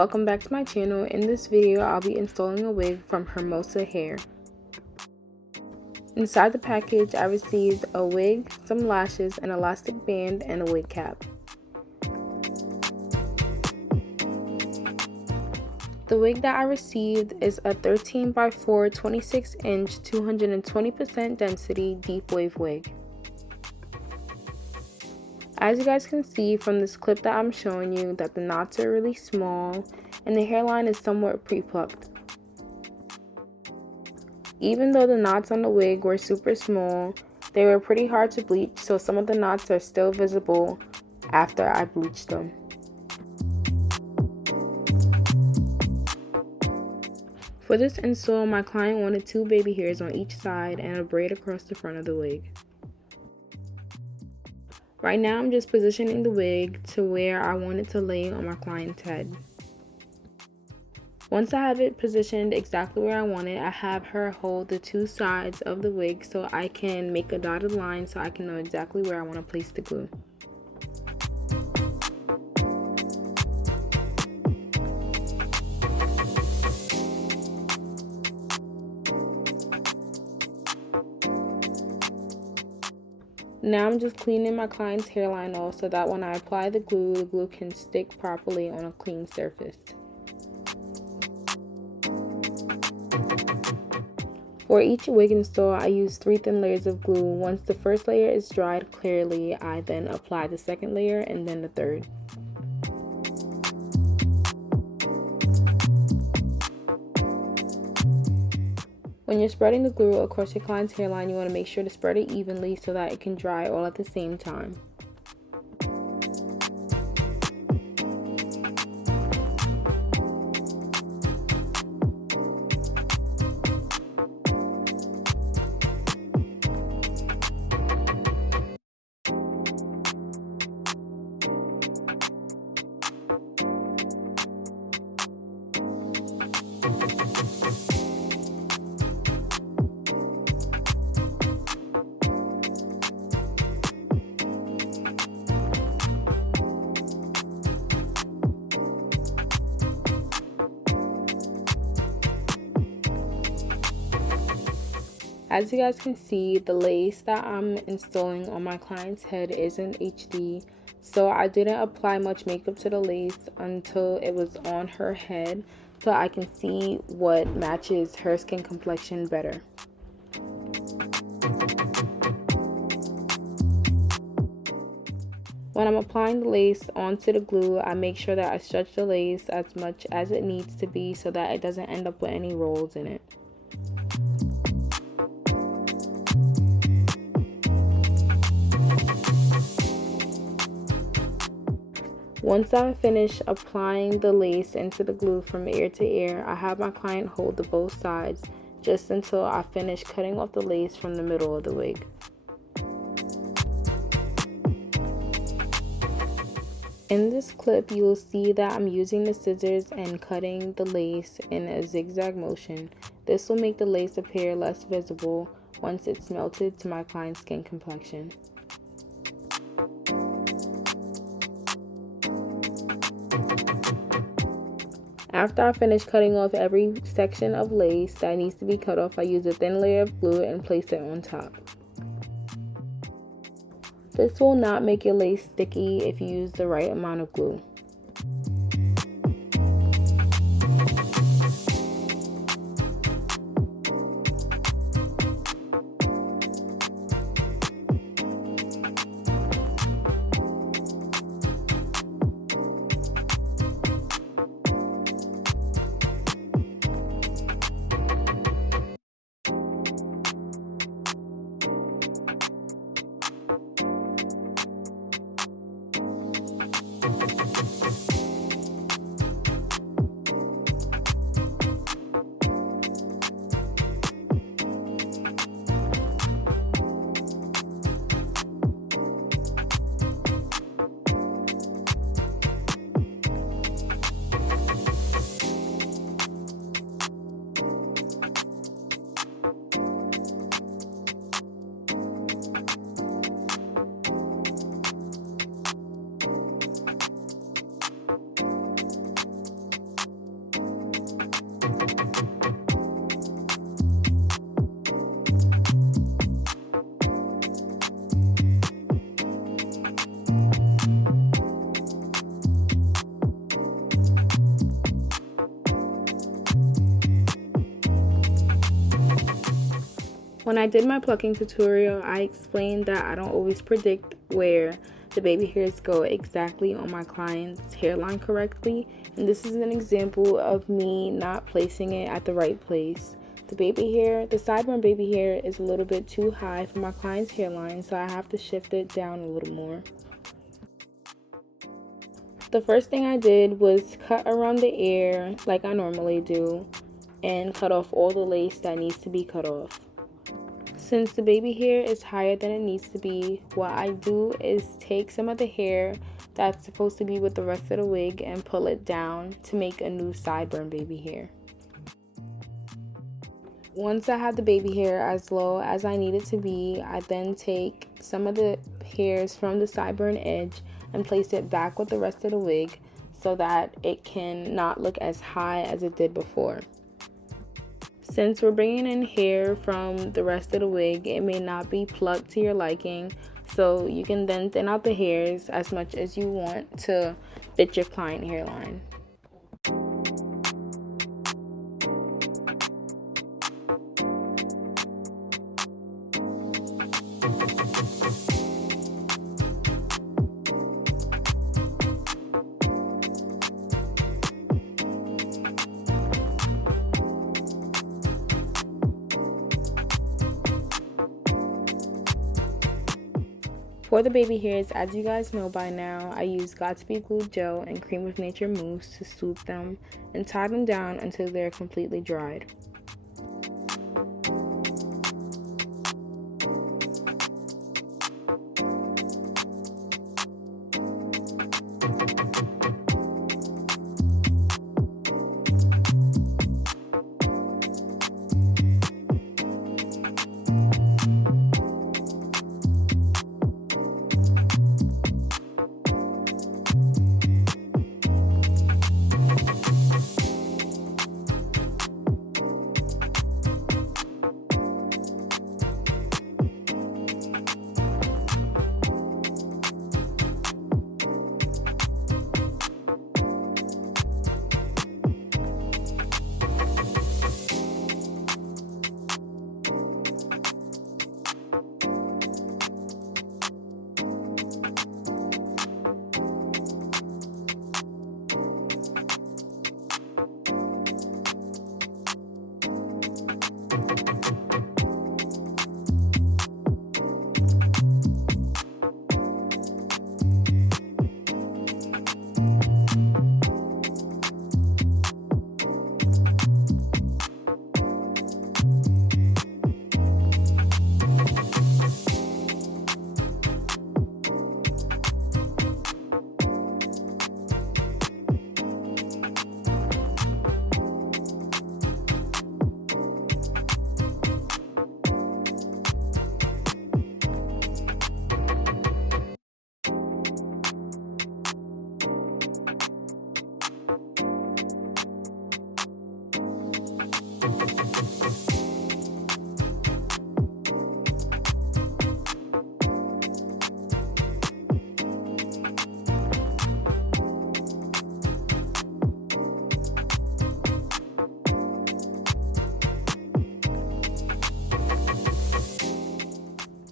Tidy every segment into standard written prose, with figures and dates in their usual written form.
Welcome back to my channel. In this video, I'll be installing a wig from Hermosa Hair. Inside the package, I received a wig, some lashes, an elastic band, and a wig cap. The wig that I received is a 13 by 4 26 inch 220% density deep wave wig. As you guys can see from this clip that I'm showing you, that the knots are really small and the hairline is somewhat pre-plucked. Even though the knots on the wig were super small, they were pretty hard to bleach, so some of the knots are still visible after I bleached them. For this install, my client wanted 2 baby hairs on each side and a braid across the front of the wig. Right now, I'm just positioning the wig to where I want it to lay on my client's head. Once I have it positioned exactly where I want it, I have her hold the 2 sides of the wig so I can make a dotted line so I can know exactly where I want to place the glue. Now I'm just cleaning my client's hairline off so that when I apply the glue can stick properly on a clean surface. For each wig install, I use 3 thin layers of glue. Once the first layer is dried clearly, I then apply the second layer and then the third. When you're spreading the glue across your client's hairline, you want to make sure to spread it evenly so that it can dry all at the same time. As you guys can see, the lace that I'm installing on my client's head isn't HD, so I didn't apply much makeup to the lace until it was on her head so I can see what matches her skin complexion better. When I'm applying the lace onto the glue, I make sure that I stretch the lace as much as it needs to be so that it doesn't end up with any rolls in it. Once I'm finished applying the lace into the glue from ear to ear, I have my client hold the both sides just until I finish cutting off the lace from the middle of the wig. In this clip, you will see that I'm using the scissors and cutting the lace in a zigzag motion. This will make the lace appear less visible once it's melted to my client's skin complexion. After I finish cutting off every section of lace that needs to be cut off, I use a thin layer of glue and place it on top. This will not make your lace sticky if you use the right amount of glue. When I did my plucking tutorial, I explained that I don't always predict where the baby hairs go exactly on my client's hairline correctly, and this is an example of me not placing it at the right place. The sideburn baby hair is a little bit too high for my client's hairline, so I have to shift it down a little more. The first thing I did was cut around the ear like I normally do and cut off all the lace that needs to be cut off. Since the baby hair is higher than it needs to be, what I do is take some of the hair that's supposed to be with the rest of the wig and pull it down to make a new sideburn baby hair. Once I have the baby hair as low as I need it to be, I then take some of the hairs from the sideburn edge and place it back with the rest of the wig so that it can not look as high as it did before. Since we're bringing in hair from the rest of the wig, it may not be plucked to your liking, so you can then thin out the hairs as much as you want to fit your client hairline. For the baby hairs, as you guys know by now, I use Got2b Glue Gel and Cream of Nature Mousse to swoop them and tie them down until they're completely dried.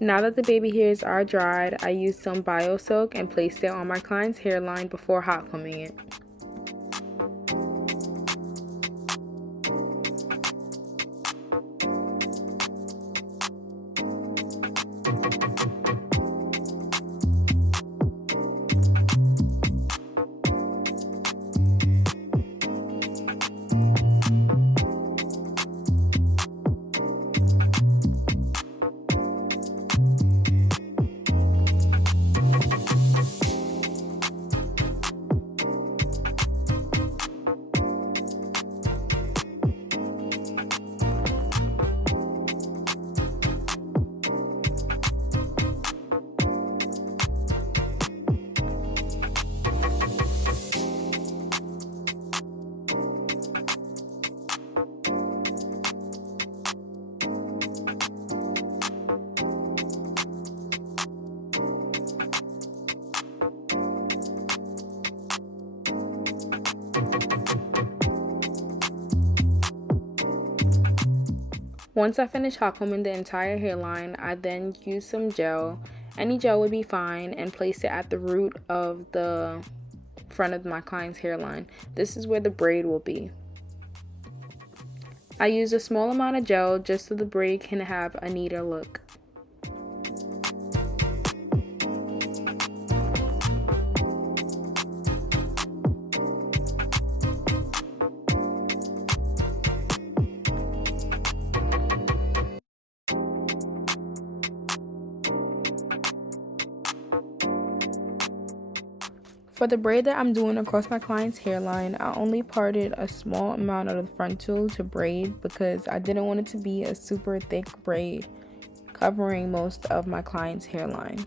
Now that the baby hairs are dried, I used some bio silk and placed it on my client's hairline before hot combing it. Once I finish hot combing the entire hairline, I then use some gel. Any gel would be fine, and place it at the root of the front of my client's hairline. This is where the braid will be. I use a small amount of gel just so the braid can have a neater look. For the braid that I'm doing across my client's hairline, I only parted a small amount of the frontal to braid because I didn't want it to be a super thick braid covering most of my client's hairline.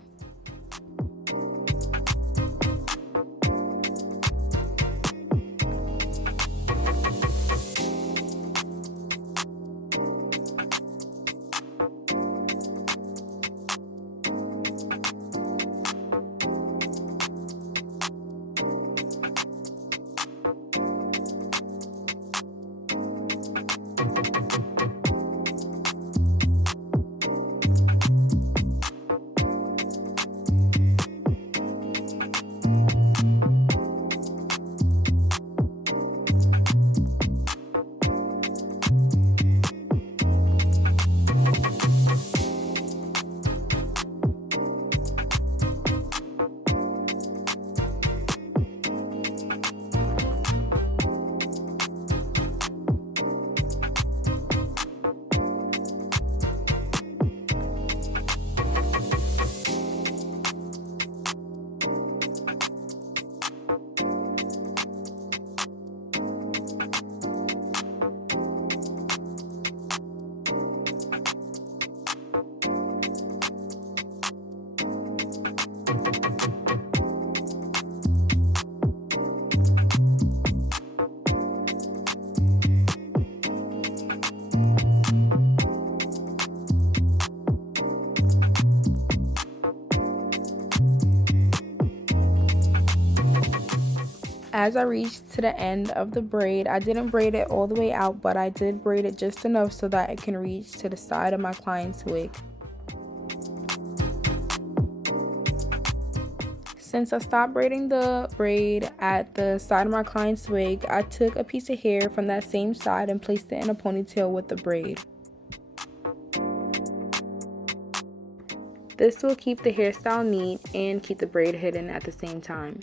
As I reached to the end of the braid, I didn't braid it all the way out, but I did braid it just enough so that it can reach to the side of my client's wig. Since I stopped braiding the braid at the side of my client's wig, I took a piece of hair from that same side and placed it in a ponytail with the braid. This will keep the hairstyle neat and keep the braid hidden at the same time.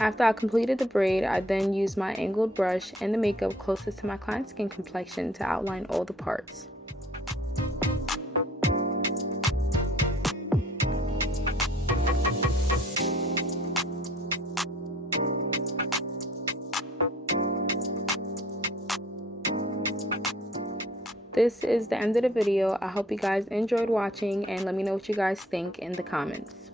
After I completed the braid, I then used my angled brush and the makeup closest to my client's skin complexion to outline all the parts. This is the end of the video. I hope you guys enjoyed watching, and let me know what you guys think in the comments.